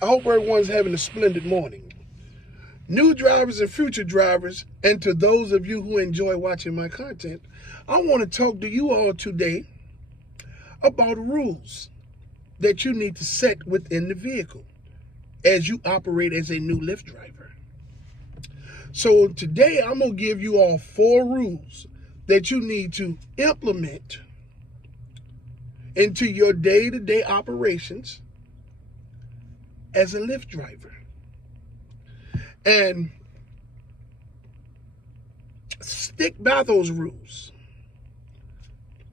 I hope everyone's having a splendid morning. New drivers and future drivers, and to those of you who enjoy watching my content, I want to talk to you all today about rules that you need to set within the vehicle as you operate as a new Lyft driver. So today I'm going to give you all 4 rules that you need to implement into your day-to-day operations as a Lyft driver. And stick by those rules.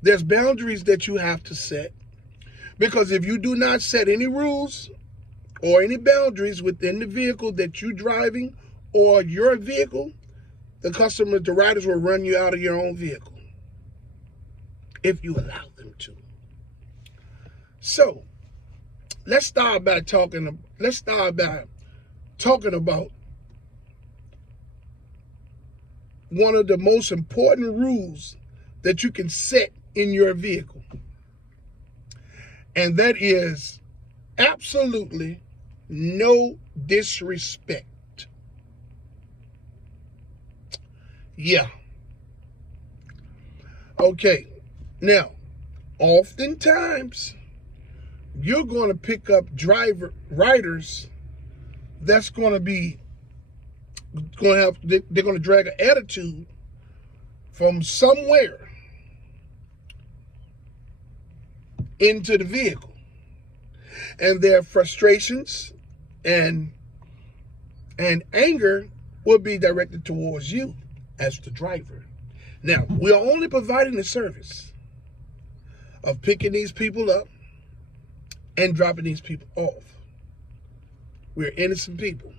There's boundaries that you have to set, because if you do not set any rules or any boundaries within the vehicle that you're driving or your vehicle, the riders will run you out of your own vehicle if you allow them to. So let's start by talking about one of the most important rules that you can set in your vehicle. And that is absolutely no disrespect. Yeah. Okay. Now, oftentimes, you're going to pick up riders that's going to they're going to drag an attitude from somewhere into the vehicle, and their frustrations and anger will be directed towards you as the driver. Now, we are only providing the service of picking these people up and dropping these people off. We're innocent people.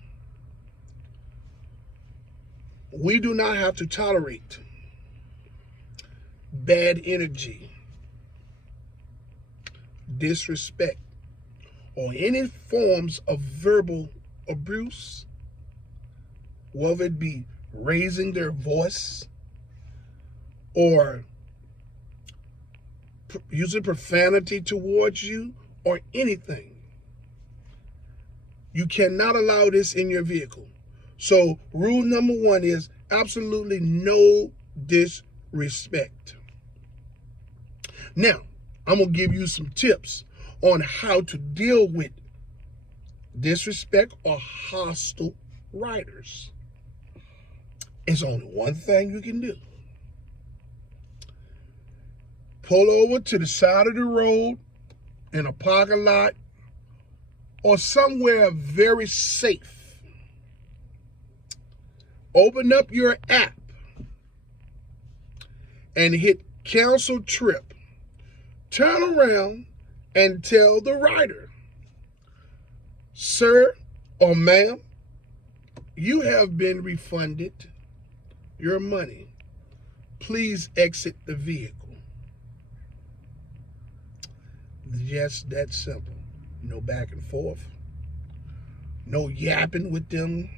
We do not have to tolerate bad energy, disrespect, or any forms of verbal abuse, whether it be raising their voice or using profanity towards you or anything. You cannot allow this in your vehicle. So rule number 1 is absolutely no disrespect. Now, I'm going to give you some tips on how to deal with disrespect or hostile riders. It's only one thing you can do. Pull over to the side of the road in a parking lot or somewhere very safe. Open up your app and hit cancel trip. Turn around and tell the rider, sir or ma'am, you have been refunded your money. Please exit the vehicle. Just that simple. No back and forth. No yapping with them.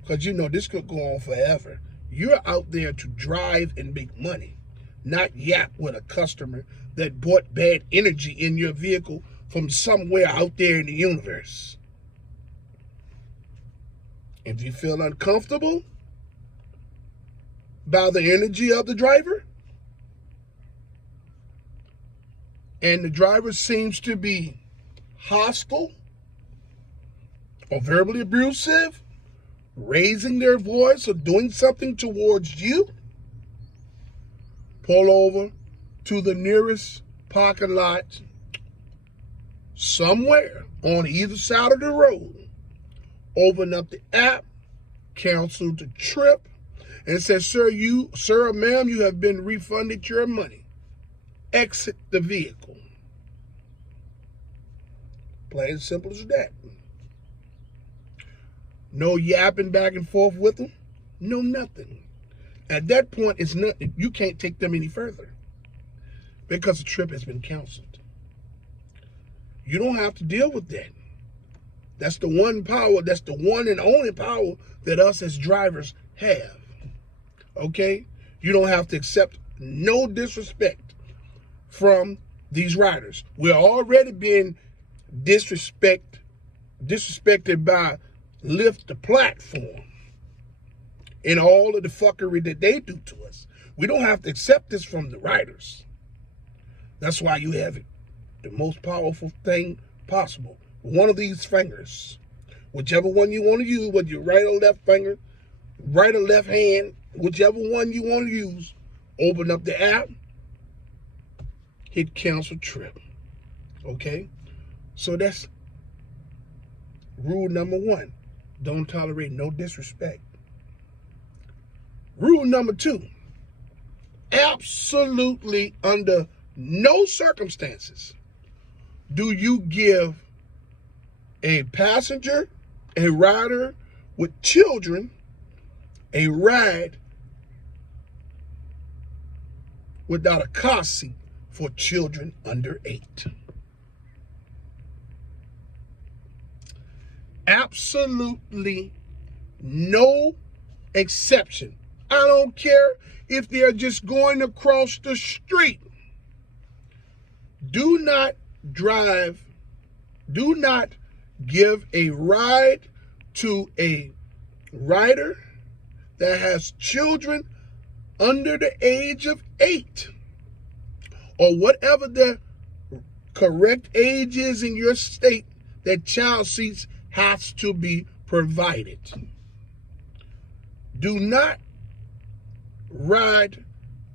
Because you know this could go on forever. You're out there to drive and make money, not yap with a customer that bought bad energy in your vehicle from somewhere out there in the universe. If you feel uncomfortable by the energy of the driver, and the driver seems to be hostile or verbally abusive, raising their voice or doing something towards you, pull over to the nearest parking lot somewhere on either side of the road. Open up the app, cancel the trip, and say, sir or ma'am, you have been refunded your money. Exit the vehicle. Plain and simple as that. No yapping back and forth with them. No nothing. At that point, it's nothing. You can't take them any further because the trip has been canceled. You don't have to deal with that. That's the one power, that's the one and only power that us as drivers have. Okay? You don't have to accept no disrespect from these riders. We're already being disrespected disrespected by Lyft, the platform, and all of the fuckery that they do to us. We don't have to accept this from the riders. That's why you have it. The most powerful thing possible. One of these fingers. Whichever one you want to use, whether your right or left finger, right or left hand, whichever one you want to use, open up the app, hit cancel trip. Okay? So that's rule number 1. Don't tolerate no disrespect. Rule number 2. Absolutely under no circumstances do you give a passenger, a rider with children, a ride without a car seat for children under 8. Absolutely no exception. I don't care if they're just going across the street. Do not give a ride to a rider that has children under the age of 8 or whatever the correct age is in your state that child seats has to be provided. Do not ride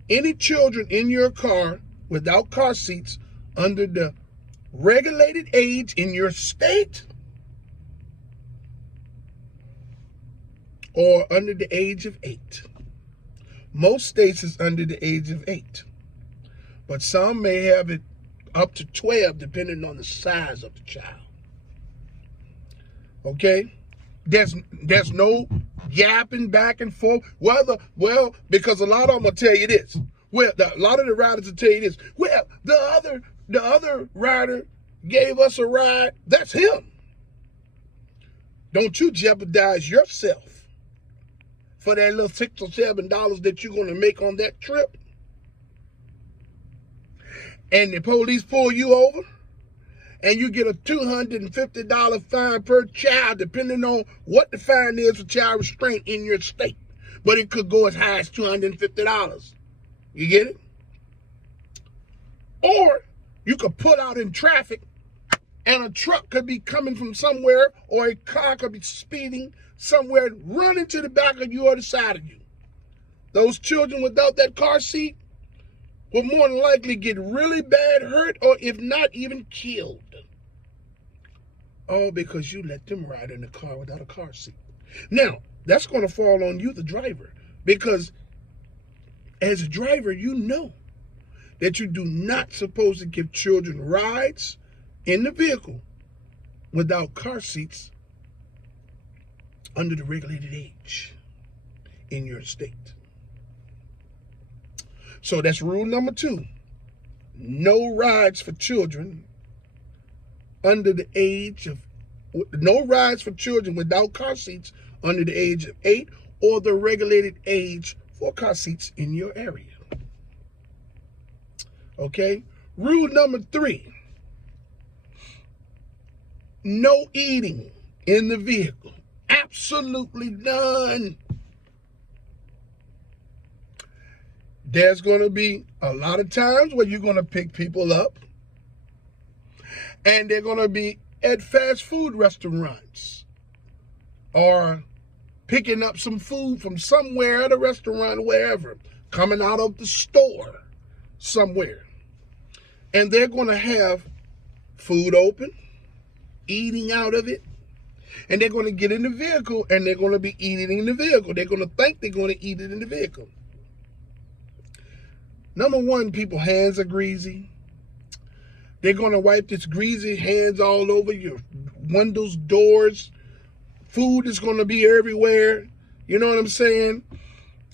any children in your car without car seats under the regulated age in your state or under the age of 8. Most states is under the age of 8, but some may have it up to 12 depending on the size of the child. Okay? There's no yapping back and forth. Well, because a lot of them will tell you this. Well, a lot of the riders will tell you this. Well, the other rider gave us a ride. That's him. Don't you jeopardize yourself for that little $6 or $7 that you're going to make on that trip. And the police pull you over and you get a $250 fine per child, depending on what the fine is for child restraint in your state. But it could go as high as $250. You get it? Or you could pull out in traffic and a truck could be coming from somewhere, or a car could be speeding somewhere, run into the back of you or the side of you. Those children without that car seat will more than likely get really bad hurt, or if not, even killed. All because you let them ride in the car without a car seat. Now, that's going to fall on you, the driver, because as a driver, you know that you do not supposed to give children rides in the vehicle without car seats under the regulated age in your state. So that's rule number 2. No rides for children under the age of, no rides for children without car seats under the age of 8 or the regulated age for car seats in your area. Okay? Rule number 3. No eating in the vehicle. Absolutely none. There's going to be a lot of times where you're going to pick people up and they're going to be at fast food restaurants or picking up some food from somewhere at a restaurant, wherever, coming out of the store somewhere. And they're going to have food open, eating out of it, and they're going to get in the vehicle and they're going to be eating in the vehicle. They're going to think they're going to eat it in the vehicle. Number 1, people's hands are greasy. They're going to wipe this greasy hands all over your windows, doors. Food is going to be everywhere. You know what I'm saying?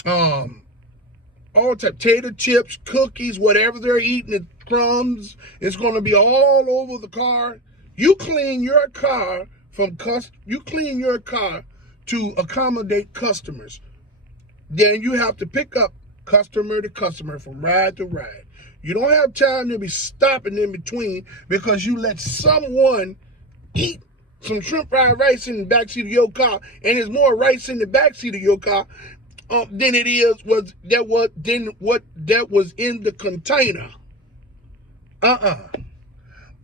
All type, potato chips, cookies, whatever they're eating, crumbs. It's going to be all over the car. You clean your car to accommodate customers. Then you have to pick up customer to customer from ride to ride. You don't have time to be stopping in between because you let someone eat some shrimp fried rice in the backseat of your car, and there's more rice in the backseat of your car than it is what that was in the container.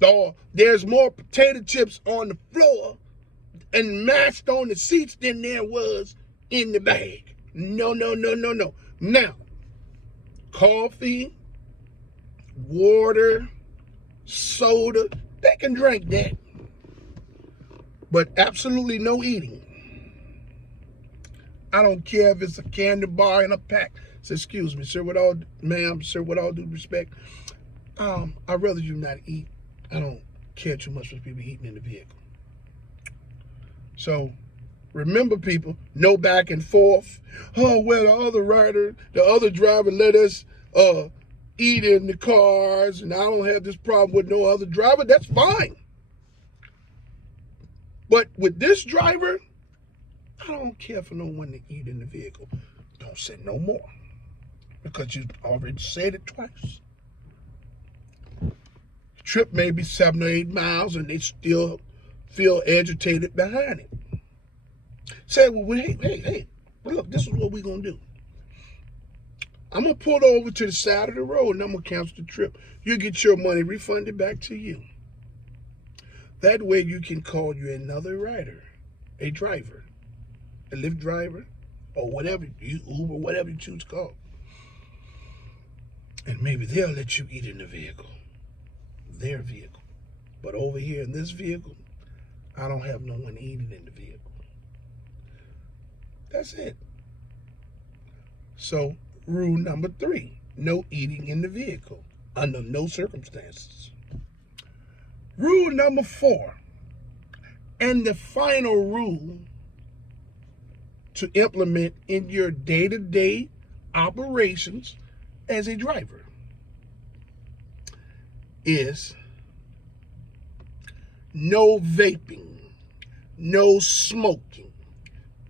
Or there's more potato chips on the floor and mashed on the seats than there was in the bag. No. Now, coffee, water, soda, they can drink that. But absolutely no eating. I don't care if it's a candy bar in a pack. So excuse me, sir, with all due respect, I'd rather you not eat. I don't care too much for people eating in the vehicle. So remember, people, no back and forth. Oh, well, the other driver let us eat in the cars, and I don't have this problem with no other driver. That's fine. But with this driver, I don't care for no one to eat in the vehicle. Don't say no more, because you already said it twice. The trip may be 7 or 8 miles, and they still feel agitated behind it. Say, well, hey, look, this is what we're going to do. I'm going to pull over to the side of the road, and I'm going to cancel the trip. You get your money refunded back to you. That way you can call you another rider, a driver, a Lyft driver, or whatever, Uber, whatever you choose to call. And maybe they'll let you eat in the vehicle, their vehicle. But over here in this vehicle, I don't have no one eating in the vehicle. That's it. So, rule number 3, no eating in the vehicle under no circumstances. Rule number 4, and the final rule to implement in your day-to-day operations as a driver is no vaping, no smoking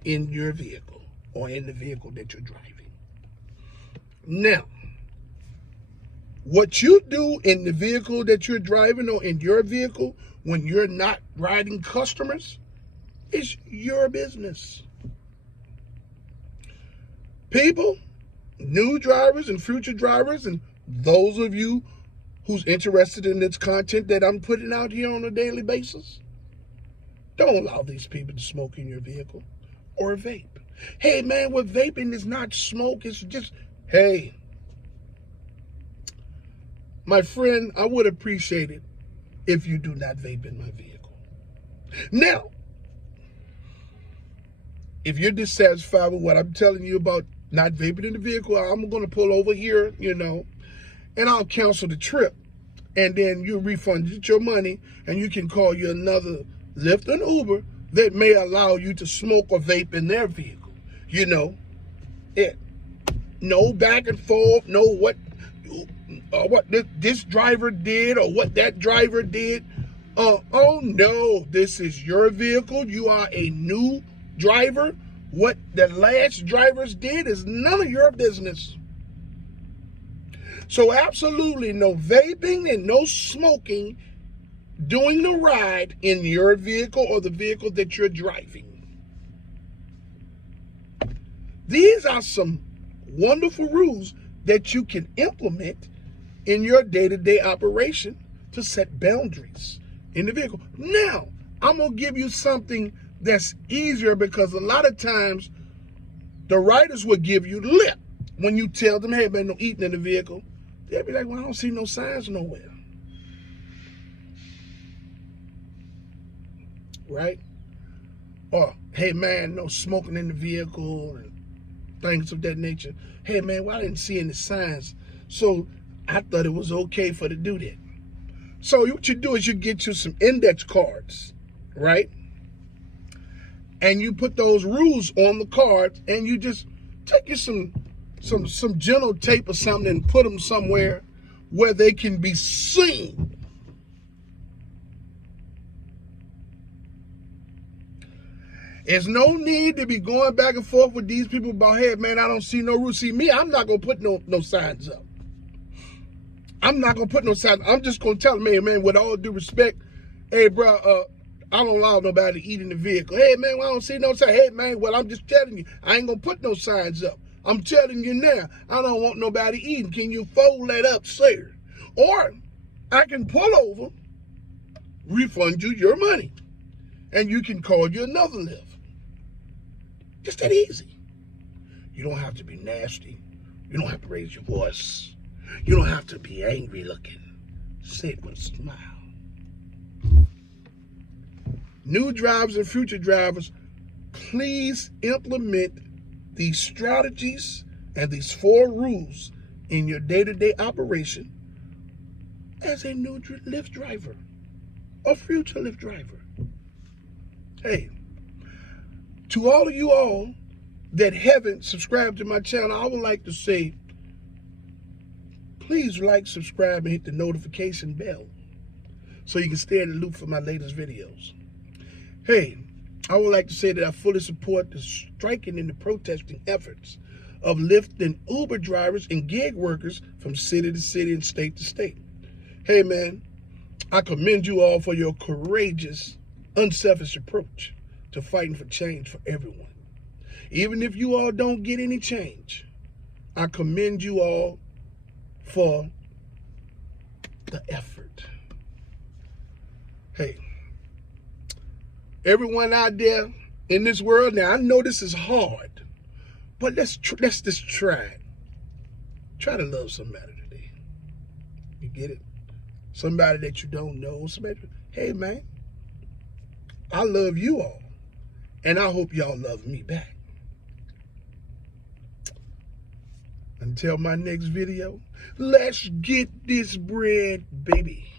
in your vehicle or in the vehicle that you're driving. Now, what you do in the vehicle that you're driving or in your vehicle when you're not riding customers is your business. People, new drivers and future drivers, and those of you who's interested in this content that I'm putting out here on a daily basis, don't allow these people to smoke in your vehicle or vape. Hey, man, what vaping is not smoke. It's just, hey, my friend, I would appreciate it if you do not vape in my vehicle. Now, if you're dissatisfied with what I'm telling you about not vaping in the vehicle, I'm going to pull over here, and I'll cancel the trip. And then you refund your money, and you can call you another Lyft and Uber that may allow you to smoke or vape in their vehicle. No back and forth, no what this driver did or what that driver did. Oh no, this is your vehicle. You are a new driver. What the last drivers did is none of your business. So absolutely no vaping and no smoking during the ride in your vehicle or the vehicle that you're driving. These are some wonderful rules that you can implement in your day-to-day operation to set boundaries in the vehicle. Now, I'm going to give you something that's easier, because a lot of times the riders will give you lip when you tell them, hey, man, no eating in the vehicle. They'll be like, well, I don't see no signs nowhere. Right? Or, hey, man, no smoking in the vehicle and things of that nature. Hey, man, well, I didn't see any signs, so I thought it was okay for to do that. So what you do is you get you some index cards, right? And you put those rules on the cards, and you just take you some gentle tape or something and put them somewhere where they can be seen. There's no need to be going back and forth with these people about, hey, man, I don't see no rules. See, me, I'm not going to put no signs up. I'm not going to put no signs. I'm just going to tell them, hey, man, with all due respect, hey, bro, I don't allow nobody to eat in the vehicle. Hey, man, well, I don't see no sign. Hey, man, well, I'm just telling you, I ain't going to put no signs up. I'm telling you now, I don't want nobody eating. Can you fold that up, sir? Or I can pull over, refund you your money, and you can call you another Lyft. Just that easy. You don't have to be nasty. You don't have to raise your voice. You don't have to be angry looking. Say it with a smile. New drivers and future drivers, please implement these strategies and these 4 rules in your day-to-day operation as a new Lyft driver or future Lyft driver. Hey, to all of you all that haven't subscribed to my channel, I would like to say, please like, subscribe, and hit the notification bell so you can stay in the loop for my latest videos. Hey, I would like to say that I fully support the striking and the protesting efforts of Lyft and Uber drivers and gig workers from city to city and state to state. Hey, man, I commend you all for your courageous, unselfish approach to fighting for change for everyone. Even if you all don't get any change, I commend you all for the effort. Hey, everyone out there in this world, now I know this is hard, but let's just try it. Try to love somebody today. You get it? Somebody that you don't know. Somebody, hey man, I love you all, and I hope y'all love me back. Until my next video, let's get this bread, baby.